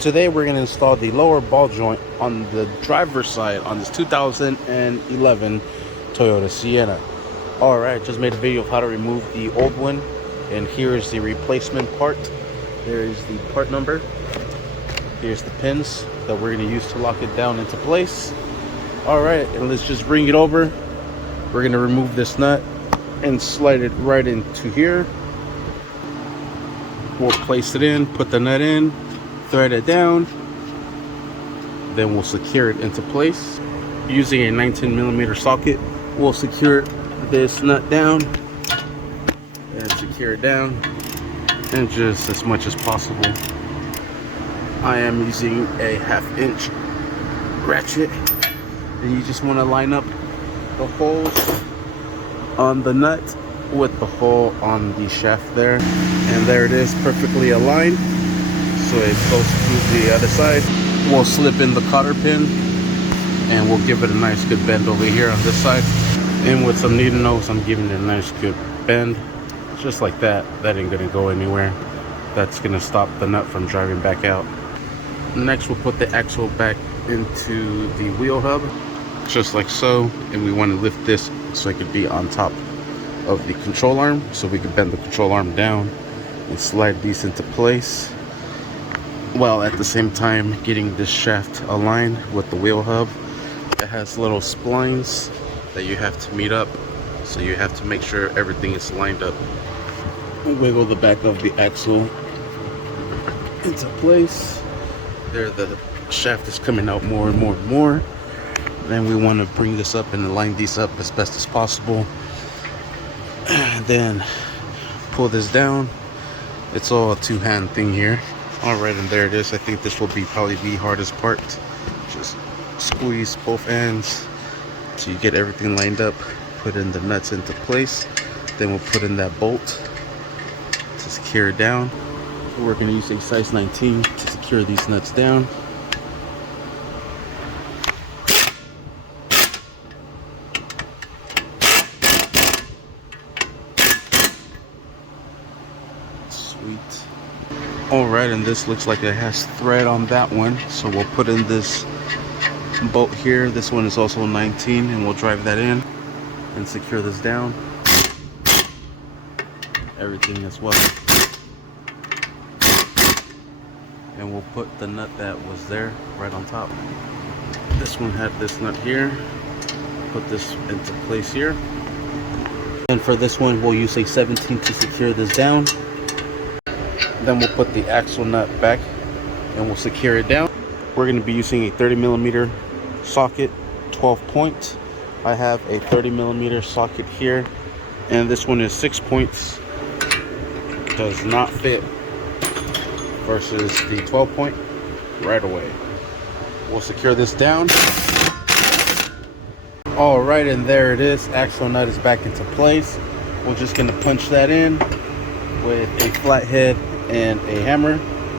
Today we're going to install the lower ball joint on the driver's side on this 2011 Toyota Sienna. Alright, just made a video of how to remove the old one, and here is the replacement part. There is the part number. Here's the pins that we're going to use to lock it down into place. Alright, and let's just bring it over. We're going to remove this nut and slide it right into here. We'll place it in, put the nut in, thread it down, then we'll secure it into place. Using a 19mm socket, we'll secure this nut down and secure it down, and just as much as possible. I am using a 1/2-inch ratchet, and you just want to line up the holes on the nut with the hole on the shaft there, and there it is, perfectly aligned. So it goes to the other side. We'll slip in the cotter pin and we'll give it a nice good bend over here on this side, and with some needle nose I'm giving it a nice good bend, just like that. That ain't gonna go anywhere. That's gonna stop the nut from driving back out. Next we'll put the axle back into the wheel hub, just like so, and we want to lift this so it could be on top of the control arm, so we can bend the control arm down and slide these into place, while at the same time getting this shaft aligned with the wheel hub. It has little splines that you have to meet up, so you have to make sure everything is lined up. Wiggle the back of the axle into place. There, the shaft is coming out more and more and more. Then we want to bring this up and line these up as best as possible. Then pull this down. It's all a two-hand thing here. Alright, and there it is. I think this will be probably the hardest part. Just squeeze both ends so you get everything lined up. Put in the nuts into place. Then we'll put in that bolt to secure it down. We're going to use a size 19 to secure these nuts down. Sweet. Alright, and this looks like it has thread on that one, so we'll put in this bolt here. This one is also 19, and we'll drive that in and secure this down. Everything as well. And we'll put the nut that was there right on top. This one had this nut here. Put this into place here. And for this one, we'll use a 17 to secure this down. Then we'll put the axle nut back and we'll secure it down. We're going to be using a 30mm socket, 12 points. I have a 30mm socket here, and this one is 6 points. Does not fit versus the 12 point right away. We'll secure this down. All right, and there it is. Axle nut is back into place. We're just going to punch that in with a flathead and a hammer.